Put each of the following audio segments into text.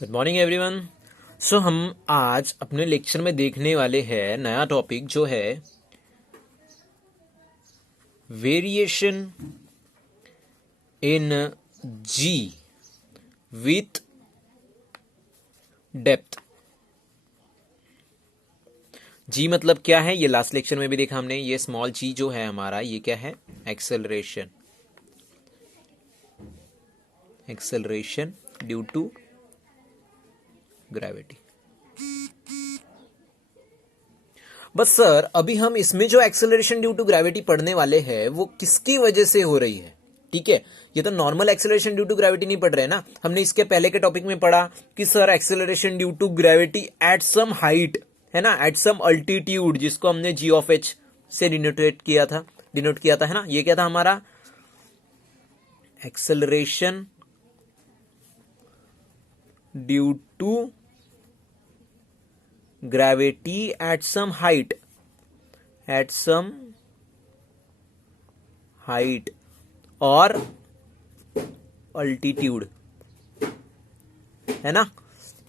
Good morning everyone. सो हम आज अपने लेक्चर में देखने वाले हैं नया टॉपिक जो है variation in ji with depth. G मतलब क्या है, ये लास्ट लेक्चर में भी देखा हमने। ये स्मॉल जी जो है हमारा, ये क्या है? Acceleration. Acceleration due to gravity. बस सर, अभी हम इसमें जो एक्सेलरेशन ड्यू टू ग्रेविटी पढ़ने वाले हैं वो किसकी वजह से हो रही है? ठीक है, ये तो normal acceleration due to gravity नहीं पढ़ रहे ना। हमने इसके पहले के टॉपिक में पढ़ा कि sir acceleration due to gravity at some height, है ना, एट सम अल्टीट्यूड, जिसको हमने जी ऑफ एच से डिनोट किया था, है ना। ये क्या था हमारा? Acceleration due to gravity at some height और अल्टीट्यूड, है ना।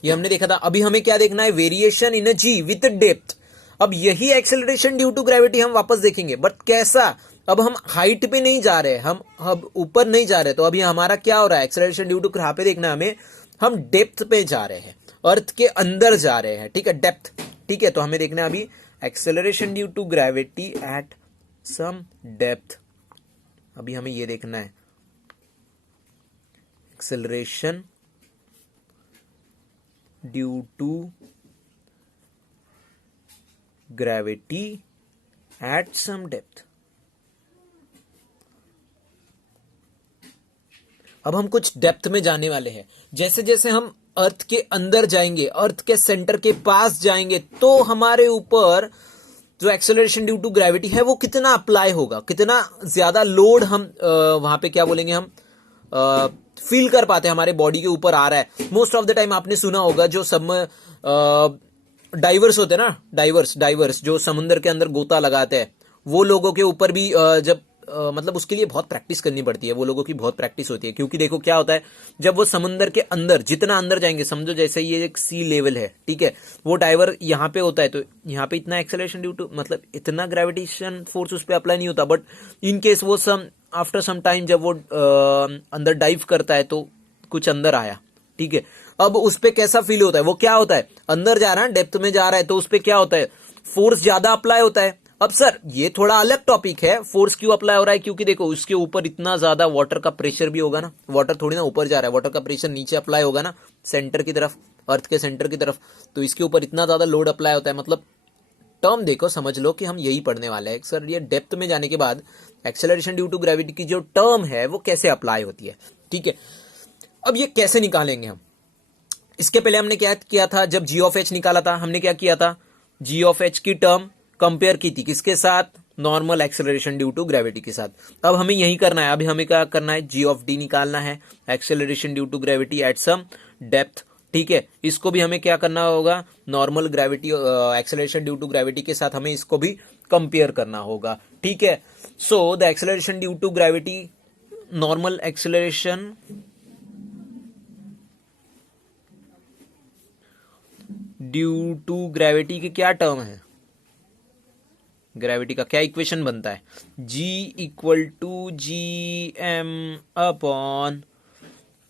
ये हमने देखा था। अभी हमें क्या देखना है? Variation in ji with depth. अब यही एक्सेलरेशन ड्यू टू ग्रेविटी हम वापस देखेंगे, बट कैसा? अब हम हाइट पे नहीं जा रहे, हम ऊपर नहीं जा रहे, तो अभी हमारा क्या हो रहा है? एक्सेलरेशन ड्यू टू कहां पे देखना है हमें? हम डेप्थ पे जा रहे हैं, अर्थ के अंदर जा रहे हैं, ठीक है, डेप्थ। ठीक है, तो हमें देखना है अभी acceleration due to gravity at some depth. अभी हमें ये देखना है acceleration due to gravity at some depth. अब हम कुछ डेप्थ में जाने वाले हैं। जैसे जैसे हम अर्थ के अंदर जाएंगे, अर्थ के सेंटर के पास जाएंगे, तो हमारे ऊपर जो एक्सेलरेशन ड्यू टू ग्रेविटी है वो कितना अप्लाई होगा, कितना ज्यादा लोड हम वहां पे क्या बोलेंगे, हम फील कर पाते हैं, हमारे बॉडी के ऊपर आ रहा है। मोस्ट ऑफ द टाइम आपने सुना होगा जो सब डाइवर्स होते हैं ना, डाइवर्स जो समुद्र के अंदर गोता लगाते हैं, वो लोगों के ऊपर भी जब मतलब उसके लिए बहुत प्रैक्टिस करनी पड़ती है, वो लोगों की बहुत प्रैक्टिस होती है। क्योंकि देखो क्या होता है, जब वो समुद्र के अंदर जितना अंदर जाएंगे, समझो जैसे ये एक सी लेवल है, ठीक है, वो डाइवर यहाँ पे होता है, तो यहाँ पे इतना एक्सेलरेशन ड्यू टू मतलब इतना ग्रेविटेशन फोर्स उस पर अप्लाई नहीं होता। बट इन केस वो आफ्टर सम टाइम जब वो अंदर डाइव करता है तो कुछ अंदर आया, ठीक है, अब उस पर कैसा फील होता है? वो क्या होता है, अंदर जा रहा है, डेप्थ में जा रहा है, तो उस पर क्या होता है? फोर्स ज्यादा अप्लाई होता है। अब सर ये थोड़ा अलग टॉपिक है, फोर्स क्यों अप्लाई हो रहा है? क्योंकि देखो उसके ऊपर इतना ज्यादा वाटर का प्रेशर भी होगा ना, वाटर थोड़ी ना ऊपर जा रहा है, वाटर का प्रेशर नीचे अप्लाई होगा ना, सेंटर की तरफ, अर्थ के सेंटर की तरफ, तो इसके ऊपर इतना ज्यादा लोड अप्लाई होता है। मतलब टर्म देखो, समझ लो कि हम यही पढ़ने वाले हैं सर, ये डेप्थ में जाने के बाद एक्सेलरेशन ड्यू टू ग्रेविटी की जो टर्म है वो कैसे अप्लाई होती है, ठीक है। अब ये कैसे निकालेंगे हम? इसके पहले हमने क्या किया था? जब जी ऑफ एच निकाला था, हमने क्या किया था? जी ऑफ एच की टर्म कंपेयर की थी किसके साथ? Normal acceleration due to gravity के साथ। अब हमें यही करना है। अभी हमें क्या करना है? जी ऑफ डी निकालना है, acceleration due to gravity at some depth, ठीक है। इसको भी हमें क्या करना होगा? Normal gravity acceleration due to gravity के साथ हमें इसको भी कंपेयर करना होगा, ठीक है। So the acceleration due to gravity, normal acceleration due to gravity की क्या टर्म है? ग्रेविटी का क्या इक्वेशन बनता है? G equal to G M upon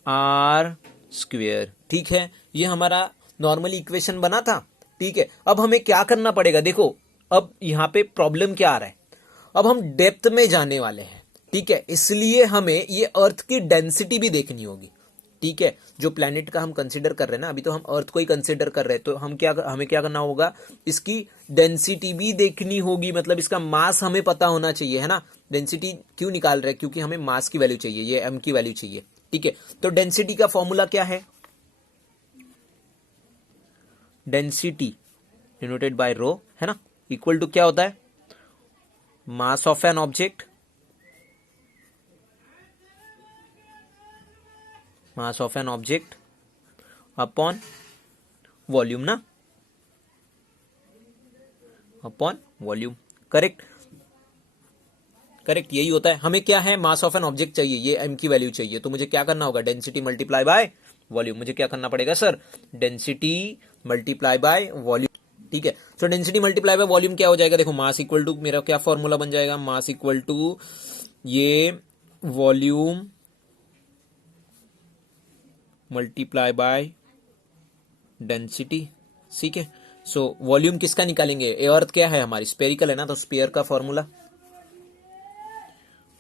R square, ठीक है। ये हमारा नॉर्मल इक्वेशन बना था, ठीक है। अब हमें क्या करना पड़ेगा? देखो अब यहां पे प्रॉब्लम क्या आ रहा है, अब हम डेप्थ में जाने वाले हैं, ठीक है, इसलिए हमें ये अर्थ की डेंसिटी भी देखनी होगी, ठीक है। जो प्लेनेट का हम कंसीडर कर रहे हैं ना, अभी तो हम अर्थ को ही कंसीडर कर रहे हैं, तो हमें क्या करना होगा? इसकी डेंसिटी भी देखनी होगी, मतलब इसका मास हमें पता होना चाहिए, है ना। डेंसिटी क्यों निकाल रहे हैं? क्योंकि हमें मास की वैल्यू चाहिए, ये एम की वैल्यू चाहिए, ठीक है। तो डेंसिटी का फॉर्मूला क्या है? डेंसिटी डिनोटेड बाय रो, है ना, इक्वल टू क्या होता है? मास of an object, mass of an object upon volume ना, अपॉन वॉल्यूम, करेक्ट, करेक्ट, यही होता है। हमें क्या है? मास ऑफ एन ऑब्जेक्ट चाहिए, ये एम की वैल्यू चाहिए, तो मुझे क्या करना होगा? डेंसिटी मल्टीप्लाई बाय वॉल्यूम, मुझे क्या करना पड़ेगा sir, density multiply by volume. ठीक है, सो डेंसिटी मल्टीप्लाई बाय वॉल्यूम क्या हो जाएगा, देखो मास इक्वल टू, मेरा क्या फॉर्मूला बन जाएगा, मास इक्वल टू ये वॉल्यूम मल्टीप्लाई बाय डेंसिटी। ठीक है, सो वॉल्यूम किसका निकालेंगे, अर्थ क्या है हमारी, स्पेरिकल है ना, तो स्पेयर का formula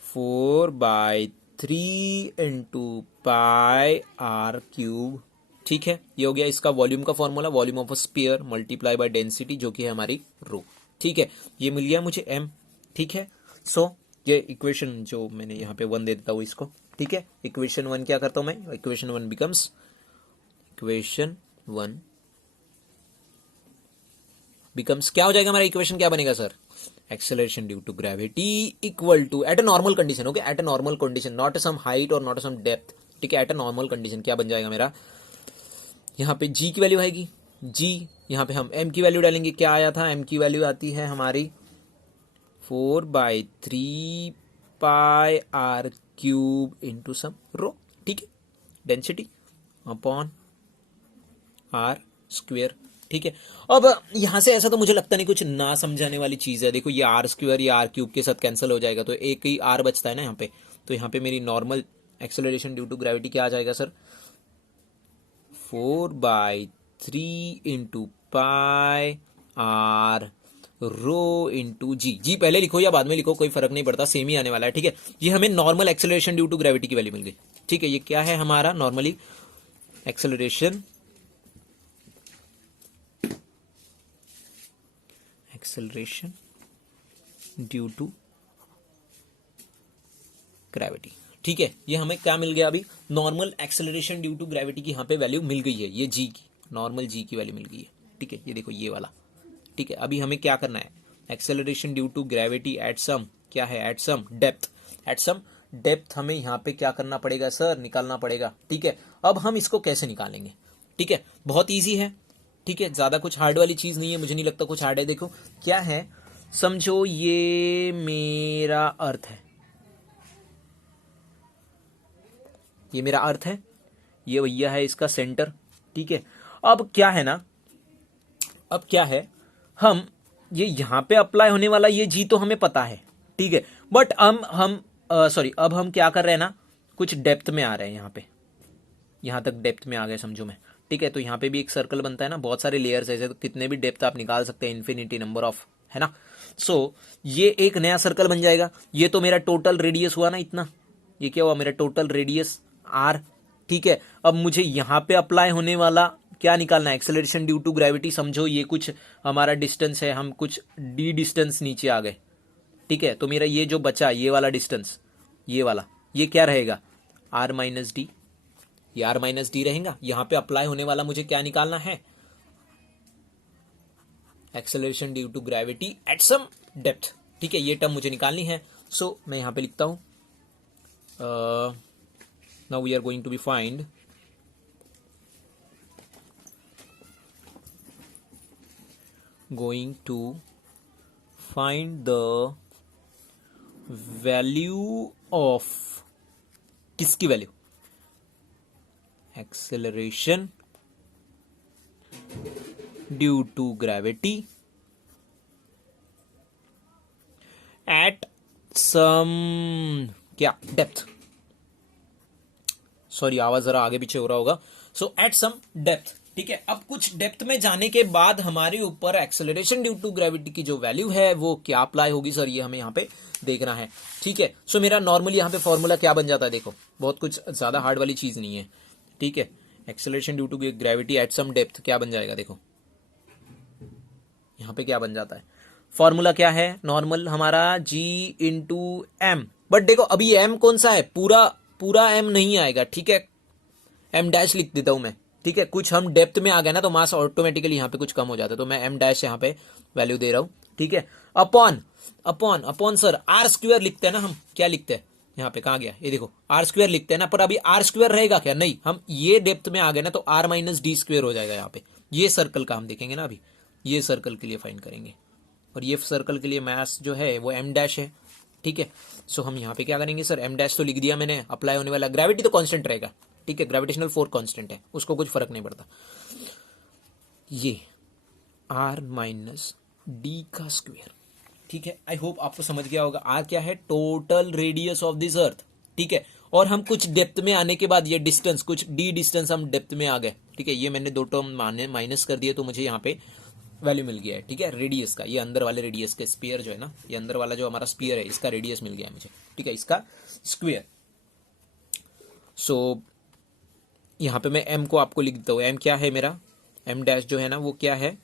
4/3 into pi R cube. ठीक है, ये हो गया इसका वॉल्यूम का formula, volume of a sphere multiply by density, जो कि है हमारी रो। ठीक है, ये मिल गया मुझे m। ठीक है, सो ये इक्वेशन जो मैंने यहाँ पे 1 दे देता हूँ इसको। ठीक है, इक्वेशन 1 क्या करता हूँ मैं, इक्वेशन 1 बिकम्स, इक्वेशन 1 बिकम्स क्या हो जाएगा हमारा, इक्वेशन क्या बनेगा sir, acceleration due to gravity equal to, at a normal condition, okay, at a normal condition, not some height और नॉट सम डेप्थ। ठीक है, एट अ नॉर्मल कंडीशन क्या बन जाएगा मेरा, यहाँ पे g की वैल्यू आएगी, g, यहाँ पे हम m की वैल्यू डालेंगे, क्या आया था, m की वैल्यू आती है हमारी 4/3 pi R cube into sum रो। ठीक है, डेंसिटी अपॉन आर स्क्वेयर। ठीक है, अब यहां से ऐसा तो मुझे लगता नहीं कुछ ना समझाने वाली चीज है, देखो ये आर स्क्वेयर या आर क्यूब के साथ कैंसिल हो जाएगा, तो एक ही आर बचता है ना यहाँ पे, तो यहाँ पे मेरी normal acceleration due to gravity क्या आ जाएगा sir, 4/3 into pi r rho into g पहले लिखो या बाद में लिखो, कोई फर्क नहीं पड़ता, सेम ही आने वाला है। ठीक है, ये हमें normal acceleration due to gravity की वैल्यू मिल गई। ठीक है, ये क्या है हमारा normally acceleration due to gravity. ठीक है, ये हमें क्या मिल गया अभी, normal acceleration due to gravity की यहाँ पे वैल्यू मिल गई है, ये जी की, नॉर्मल जी की वैल्यू मिल गई है। ठीक है, ये देखो ये वाला। ठीक है, अभी हमें क्या करना है, acceleration due to gravity at some, क्या है, at some depth, at some depth हमें यहाँ पे क्या करना पड़ेगा सर, निकालना पड़ेगा। ठीक है, अब हम इसको कैसे निकालेंगे, ठीक है, बहुत ईजी है। ठीक है, ज्यादा कुछ हार्ड वाली चीज नहीं है, मुझे नहीं लगता कुछ हार्ड है। देखो क्या है, समझो ये मेरा अर्थ है, ये मेरा अर्थ है, ये भैया है इसका सेंटर। ठीक है, अब क्या है ना, अब क्या है, हम ये यहां पे अप्लाई होने वाला ये जी तो हमें पता है। ठीक है, बट हम सॉरी, अब हम क्या कर रहे हैं ना, कुछ डेप्थ में आ रहे हैं, यहाँ पे यहां तक डेप्थ में आ गए समझो मैं। ठीक है, तो यहाँ पे भी एक सर्कल बनता है ना, बहुत सारे लेयर्स ऐसे, तो कितने भी डेप्थ आप निकाल सकते हैं, इन्फिनिटी नंबर ऑफ, है ना। सो ये एक नया सर्कल बन जाएगा, ये तो मेरा टोटल रेडियस हुआ ना इतना, ये क्या हुआ मेरा टोटल रेडियस आर। ठीक है, अब मुझे यहाँ पे अप्लाई होने वाला क्या निकालना है, एक्सेलरेशन ड्यू टू ग्रेविटी। समझो ये कुछ हमारा डिस्टेंस है, हम कुछ डी डिस्टेंस नीचे आ गए। ठीक है, तो मेरा ये जो बचा ये वाला डिस्टेंस, ये वाला, ये क्या रहेगा, आर माइनस डी, ये आर माइनस डी रहेगा। यहां पे अप्लाई होने वाला मुझे क्या निकालना है, acceleration due to gravity at some depth. ठीक है, ये टर्म मुझे निकालनी है। सो मैं यहां पे लिखता हूं, now we are going to be find the value of, किसकी value, acceleration due to gravity at some क्या डेप्थ, सॉरी आवाज जरा आगे पीछे हो रहा होगा। सो एट सम डेप्थ। ठीक है, अब कुछ डेप्थ में जाने के बाद हमारे ऊपर एक्सेलरेशन ड्यू टू ग्रेविटी की जो वैल्यू है वो क्या अप्लाई होगी सर, ये हमें यहाँ पे देखना है। ठीक है, सो मेरा नॉर्मली यहाँ पे फॉर्मूला क्या बन जाता है, देखो बहुत कुछ ज्यादा हार्ड वाली चीज नहीं है। ठीक है, acceleration due to gravity at some depth क्या बन जाएगा, देखो यहाँ पे क्या बन जाता है, फॉर्मूला क्या है, नॉर्मल हमारा g इंटू एम। बट देखो अभी m कौन सा है, पूरा पूरा m नहीं आएगा। ठीक है, m डैश लिख देता हूं मैं। ठीक है, कुछ हम डेप्थ में आ गए ना तो मास ऑटोमेटिकली यहाँ पे कुछ कम हो जाता है, तो मैं m डैश यहाँ पे वैल्यू दे रहा हूं। ठीक है, upon upon upon sir R square लिखते हैं ना हम, क्या लिखते हैं यहाँ पे, कहाँ गया ये देखो, आर स्क्वायर लिखते हैं ना, पर अभी आर स्क्वायर रहेगा क्या, नहीं, हम ये डेप्थ में आ गए ना तो आर माइनस डी स्क्वायर हो जाएगा यहाँ पे। ये सर्कल का हम देखेंगे ना, अभी ये सर्कल के लिए फाइंड करेंगे, और ये सर्कल के लिए मास जो है वो m डैश है। ठीक है, सो हम यहाँ पे क्या करेंगे सर, m डैश तो लिख दिया मैंने, अप्लाई होने वाला ग्रेविटी तो कांस्टेंट रहेगा। ठीक है, ग्रेविटेशनल फोर्स कांस्टेंट है, उसको कुछ फर्क नहीं पड़ता। ये आर माइनस डी का स्क्वायर, ठीक है। आई होप आपको समझ गया होगा। आर क्या है, total radius of this earth, ठीक है। और हम कुछ डेप्थ में आने के बाद ये डिस्टेंस, कुछ डी डिस्टेंस हम डेप्थ में आ गए, ठीक है। ये मैंने दो टर्म माइनस कर दिए तो मुझे यहाँ पे वैल्यू मिल गया है, ठीक है, रेडियस का। ये अंदर वाले रेडियस का स्पेयर जो है ना, ये अंदर वाला जो हमारा स्पेयर है, इसका रेडियस मिल गया है मुझे, ठीक है, इसका स्क्वायर। सो यहाँ पे मैं एम को आपको लिख देता हूँ। एम क्या है मेरा, एम डैश जो है ना वो क्या है,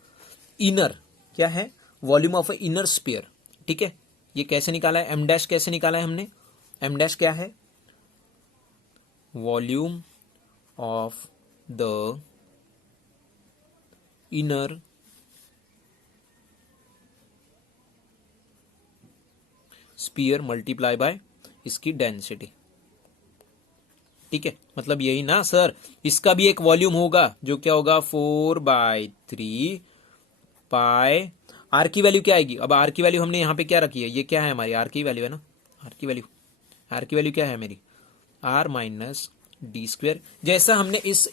इनर, क्या है, volume of a inner sphere, ठीक है। ये कैसे निकाला है, एम डैश कैसे निकाला है हमने, एम डैश क्या है, volume of the inner sphere multiply by इसकी डेंसिटी, ठीक है। मतलब यही ना सर, इसका भी एक वॉल्यूम होगा जो क्या होगा 4/3 पाई। आर की वैल्यू क्या आएगी, अब आर की वैल्यू हमने यहाँ पे क्या रखी है, ये क्या है हमारी आर की वैल्यू है ना, आर की वैल्यू क्या है मेरी, आर माइनस डी स्क्वायर। जैसा हमने इस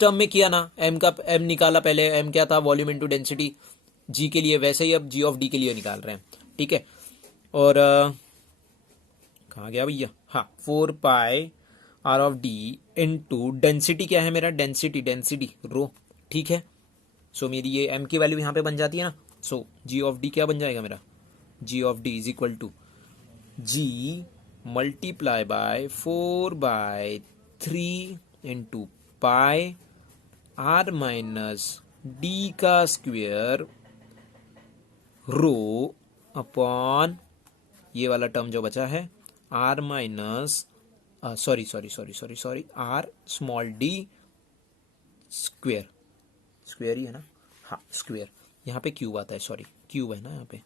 टर्म में किया ना, एम का एम निकाला पहले, एम क्या था, वॉल्यूम इनटू डेंसिटी जी के लिए, वैसे ही अब जी ऑफ डी के लिए निकाल रहे हैं, ठीक है। और कहाँ गया भैया, हाँ 4 pi r of d into density क्या है मेरा, डेंसिटी रो, ठीक है। सो मेरी ये एम की वैल्यू यहाँ पे बन जाती है ना। सो जी ऑफ डी क्या बन जाएगा मेरा, g of d is equal to g multiply by 4/3 into pi r minus d का स्क्वेयर रो अपॉन ये वाला टर्म जो बचा है r minus sorry r small d square, square ही है ना, हाँ स्क्वेयर, यहाँ पे क्यूब आता है, सॉरी क्यूब है ना, यहाँ पे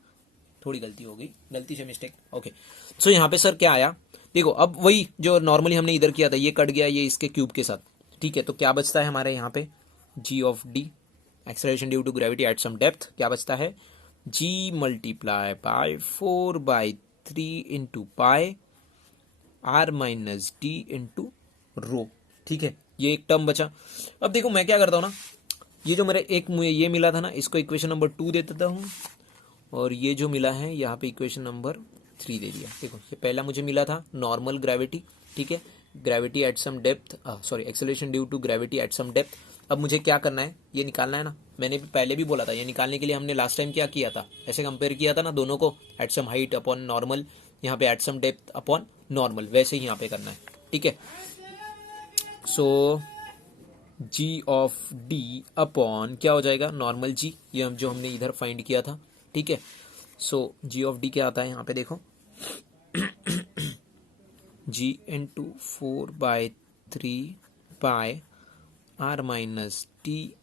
थोड़ी गलती हो गई, गलती से मिस्टेक, ओके। सो यहाँ पे सर क्या आया, देखो अब वही जो नॉर्मली हमने इधर किया था, ये कट गया ये इसके क्यूब के साथ, ठीक है। तो क्या बचता है हमारे यहाँ पे, g of d acceleration due to gravity at some depth, क्या बचता है, g multiply by 4/3 into pi r minus d into rho, ठीक है। ये एक टर्म बचा। अब देखो मैं क्या करता हूँ ना, ये जो मेरा एक ये मिला था ना, इसको इक्वेशन नंबर 2 दे देता हूँ, और ये जो मिला है यहाँ पे इक्वेशन नंबर 3 दे दिया। देखो ये पहला मुझे मिला था नॉर्मल ग्रेविटी, ठीक है, gravity at some depth, sorry acceleration due to gravity at some depth. अब मुझे क्या करना है, ये निकालना है ना, मैंने पहले भी बोला था, ये निकालने के लिए हमने लास्ट टाइम क्या किया था, ऐसे कंपेयर किया था ना दोनों को, at some height upon normal, यहाँ पे at some depth upon normal, वैसे ही यहाँ पे करना है, ठीक है। So G of D upon क्या हो जाएगा, नॉर्मल जी, ये हम जो हमने इधर फाइंड किया था, ठीक है। सो जी ऑफ डी क्या आता है यहाँ पे देखो, g into 4/3 pi r minus t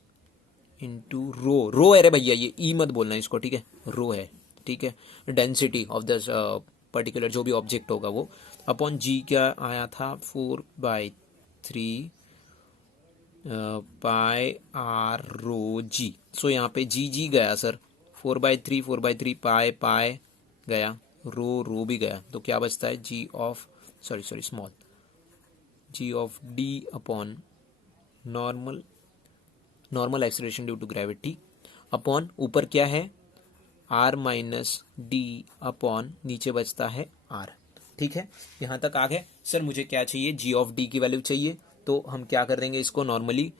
into rho है रे भैया, ये ई मत बोलना इसको, ठीक है, रो है, ठीक है, डेंसिटी ऑफ द पर्टिकुलर जो भी ऑब्जेक्ट होगा वो, अपॉन जी क्या आया था 4/3 पाई आर रो जी। सो यहाँ पे जी गया सर, 4/3 पाई गया, रो भी गया, तो क्या बचता है, g of sorry small g of D upon normal acceleration due to gravity upon ऊपर क्या है, आर माइनस डी अपॉन नीचे बचता है आर, ठीक है। यहाँ तक आ गए सर। मुझे क्या चाहिए, जी ऑफ डी की वैल्यू चाहिए, तो हम क्या कर देंगे इसको, normally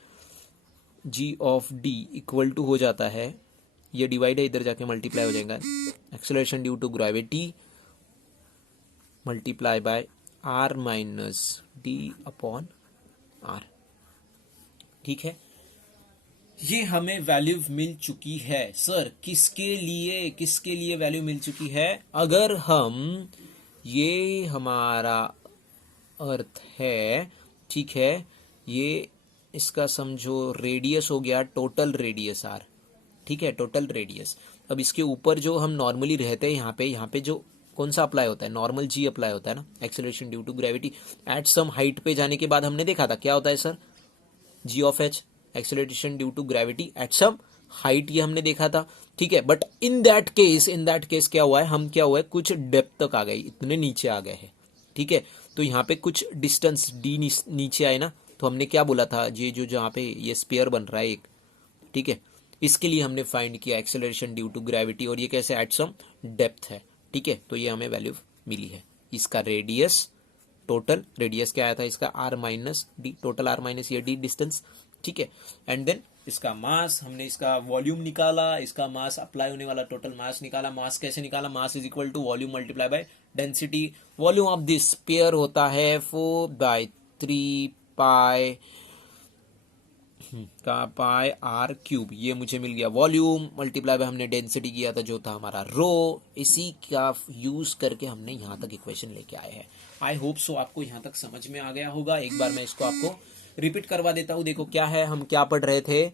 G of D equal to हो जाता है, ये डिवाइड है इधर जाके मल्टीप्लाई हो जाएगा, acceleration due to gravity multiply by R minus D upon R, ठीक है। ये हमें वैल्यू मिल चुकी है सर, किसके लिए वैल्यू मिल चुकी है, अगर हम, ये हमारा अर्थ है, ठीक है, ये इसका समझो रेडियस हो गया, टोटल रेडियस आर, ठीक है, टोटल रेडियस। अब इसके ऊपर जो हम नॉर्मली रहते हैं यहाँ पे जो कौन सा अप्लाई होता है, नॉर्मल जी अप्लाई होता है ना, acceleration due to gravity at some height पे जाने के बाद हमने देखा था क्या होता है sir, G of H acceleration due to gravity at some height, ये हमने देखा था, ठीक है। बट इन दैट केस क्या हुआ है, हम क्या हुआ है, कुछ डेप्थ तक आ गए, इतने नीचे आ गए हैं, ठीक है। तो यहाँ पे कुछ डिस्टेंस डी नीचे आए ना, तो हमने क्या बोला था, ये जो जहाँ पे ये स्पेयर बन रहा है एक, ठीक है, इसके लिए हमने फाइंड किया एक्सेलरेशन ड्यू टू ग्रेविटी, और ये कैसे एट सम डेप्थ है, ठीक है। तो ये हमें वैल्यू मिली है। इसका रेडियस, टोटल रेडियस क्या आया था इसका, R minus D, total R minus ये डी डिस्टेंस, ठीक है। एंड देन इसका मास, हमने इसका वॉल्यूम निकाला, इसका मास अप्लाई होने वाला टोटल मास निकाला। मास कैसे निकाला, mass is equal to volume multiply by density. Volume of this sphere होता है 4/3 पाई का पाई आर क्यूब, ये मुझे मिल गया वॉल्यूम मल्टीप्लाई बाय हमने डेंसिटी किया था जो था हमारा रो। इसी का यूज करके हमने यहाँ तक इक्वेशन लेके आए हैं। आई होप सो आपको यहाँ तक समझ में आ गया होगा। एक बार मैं इसको आपको रिपीट करवा देता हूँ। देखो क्या है, हम क्या पढ़ रहे थे,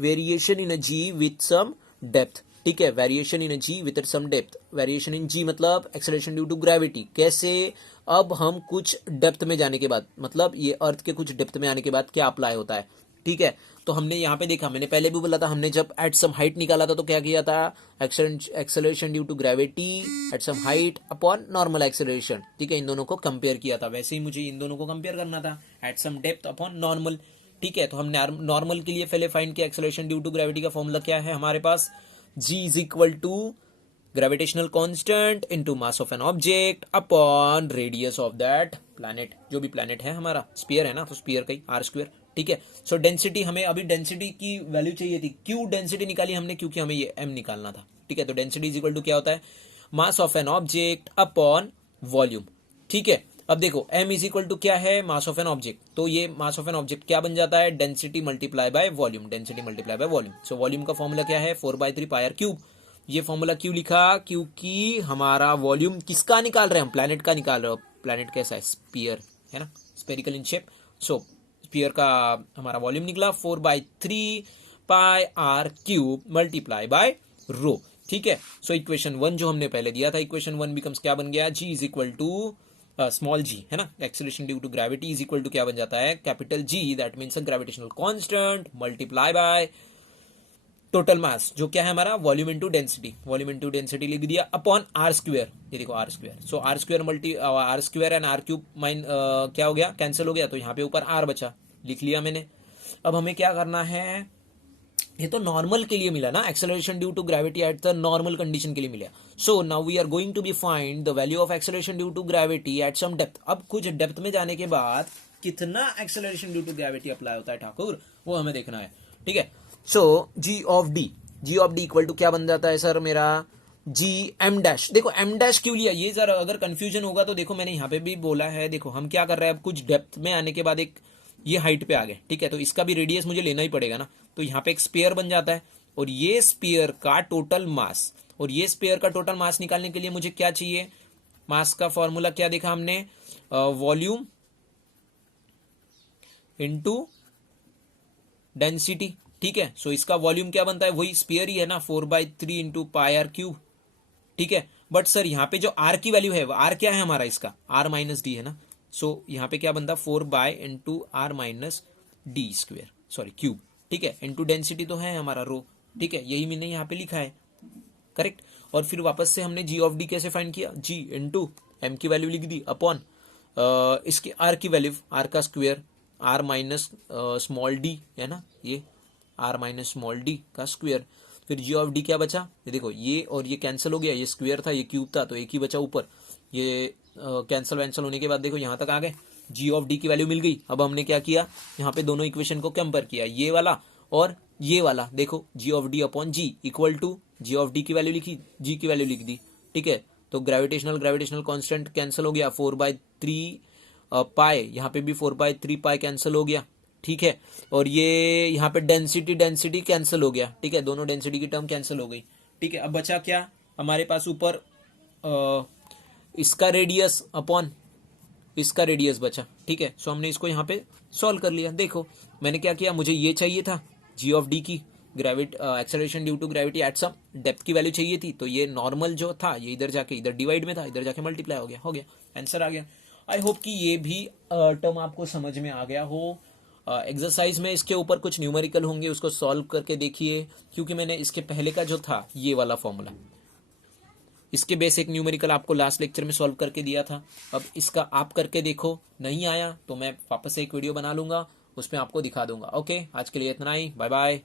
variation in a g with some depth, ठीक है, variation in a g with some depth. Variation in g मतलब एक्सेलरेशन ड्यू टू ग्रेविटी। कैसे, अब हम कुछ डेप्थ में जाने के बाद, मतलब ये अर्थ के कुछ डेप्थ में आने के बाद क्या अप्लाई होता है, ठीक है। तो हमने यहाँ पे देखा, मैंने पहले भी बोला था, हमने जब एट सम हाइट निकाला था तो क्या किया था, acceleration due to gravity at some height upon normal acceleration, ठीक है, इन दोनों को कंपेयर किया था। वैसे ही मुझे इन दोनों को कंपेयर करना था, at some depth upon normal, ठीक है। तो हमने नॉर्मल के लिए पहले फाइंड किया, एक्सेलरेशन ड्यू टू ग्रेविटी का फॉर्मूला क्या है हमारे पास, g is equal to gravitational constant into mass of an object upon radius of that planet, जो भी प्लैनेट है हमारा, स्फीयर है ना, तो स्फीयर का ही आर स्क्वायर, ठीक है। सो डेंसिटी, हमें अभी डेंसिटी की वैल्यू चाहिए थी, क्यों डेंसिटी निकाली हमने, क्योंकि हमें ये एम निकालना था, ठीक है। तो डेंसिटी इज इक्वल टू क्या होता है, मास of an object upon volume, ठीक है। अब देखो m इज इक्वल टू क्या है, मास ऑफ एन ऑब्जेक्ट, तो ये मास ऑफ एन ऑब्जेक्ट क्या बन जाता है, density multiply by volume, density multiply by volume. So volume का फॉर्मूला क्या है, 4/3 पाई आर क्यूब। ये फॉर्मूला क्यों लिखा, क्योंकि हमारा वॉल्यूम किसका निकाल रहे हैं हम, प्लैनेट का निकाल रहे हो। प्लैनेट कैसा है, स्पीयर है ना, spherical in shape. So sphere का हमारा वॉल्यूम निकला 4/3 pi R cube multiply by rho, ठीक है। सो इक्वेशन 1 जो हमने पहले दिया था, इक्वेशन 1 बिकम्स क्या बन गया, G is equal to small G, है ना, acceleration due to gravity is equal to क्या बन जाता है, capital G, that means gravitational constant multiply by total mass, जो क्या है हमारा volume into density, volume into density लिख दिया अपॉन आर स्क्वायर। ये देखो R square, so R square multi R square and R cube mine क्या हो गया, कैंसिल हो गया, तो यहाँ पे ऊपर आर बचा, लिख लिया मैंने। अब हमें क्या करना है, ये तो नॉर्मल के लिए मिला ना, acceleration due to gravity at the normal condition के लिए मिला। So now we are going to be find the value of acceleration due to gravity at some depth. अब कुछ डेप्थ में जाने के बाद कितना acceleration due to gravity apply होता है ठाकुर, वो हमें देखना है, ठीक है। So G of D, G of D equal to क्या बन जाता है सर मेरा, जी एम डैश। देखो एम डैश क्यों लिया, ये जरा अगर कंफ्यूजन होगा तो देखो मैंने यहाँ पे भी बोला है, देखो हम क्या कर रहे हैं, अब कुछ डेप्थ में आने के बाद एक ये हाइट पे आ गए, ठीक है, तो इसका भी रेडियस मुझे लेना ही पड़ेगा ना, तो यहाँ पे एक स्पेयर बन जाता है, और ये स्पेयर का टोटल मास, और ये स्पेयर का टोटल मास निकालने के लिए मुझे क्या चाहिए, मास का फॉर्मूला क्या देखा हमने, वॉल्यूम इनटू डेंसिटी, ठीक है। सो इसका वॉल्यूम क्या बनता है, वही स्पेयर ही है ना, 4/3 इंटू पाई आर क्यूब, ठीक है। बट सर यहाँ पे जो आर की वैल्यू है, आर क्या है हमारा, इसका आर माइनस डी है ना, सो यहाँ पे क्या बनता है 4/(r minus D square, sorry cube, ठीक है, इंटू डेंसिटी तो है हमारा रो, ठीक है, यही मैंने यहाँ पे लिखा है, करेक्ट। और फिर वापस से हमने जी ऑफ डी कैसे फाइंड किया, जी इंटू एम की वैल्यू लिख दी अपॉन इसकी आर की वैल्यू, आर का square, R minus small D है ना, ये आर माइनस स्मॉल डी का स्क्वेयर। फिर जी ऑफ डी क्या बचा, ये देखो ये और ये कैंसिल हो गया, ये स्क्वेयर था ये क्यूब था, तो एक ही बचा ऊपर, ये कैंसिल वैंसिल होने के बाद देखो यहाँ तक आ गए, जी ऑफ डी की वैल्यू मिल गई। अब हमने क्या किया, यहाँ पे दोनों इक्वेशन को कंपेयर किया, ये वाला और ये वाला, देखो G of D upon G equal to G of D की वैल्यू लिखी, जी की वैल्यू लिख दी, ठीक है। तो ग्रेविटेशनल कांस्टेंट कैंसिल हो गया, 4/3 पाई, यहाँ पे भी 4/3 पाई कैंसिल हो गया, ठीक है। और ये यहाँ पे डेंसिटी कैंसिल हो गया, ठीक है, दोनों डेंसिटी की टर्म कैंसिल हो गई, ठीक है। अब बचा क्या हमारे पास ऊपर, इसका रेडियस अपॉन इसका रेडियस बचा, ठीक है। सो हमने इसको यहाँ पे सॉल्व कर लिया। देखो मैंने क्या किया, मुझे ये चाहिए था जी ऑफ डी की acceleration due to gravity at some depth की वैल्यू चाहिए थी, तो ये नॉर्मल जो था ये इधर जाके इधर डिवाइड में था, इधर जाके मल्टीप्लाई हो गया, आंसर आ गया। आई होप कि ये भी टर्म आपको समझ में आ गया हो। एक्सरसाइज में इसके ऊपर कुछ न्यूमेरिकल होंगे, उसको सॉल्व करके देखिए, क्योंकि मैंने इसके पहले का जो था ये वाला फॉर्मूला, इसके बेसिक न्यूमेरिकल आपको लास्ट लेक्चर में सॉल्व करके दिया था। अब इसका आप करके देखो, नहीं आया तो मैं वापस से एक वीडियो बना लूंगा उसमें आपको दिखा दूंगा। ओके, आज के लिए इतना ही, बाय बाय।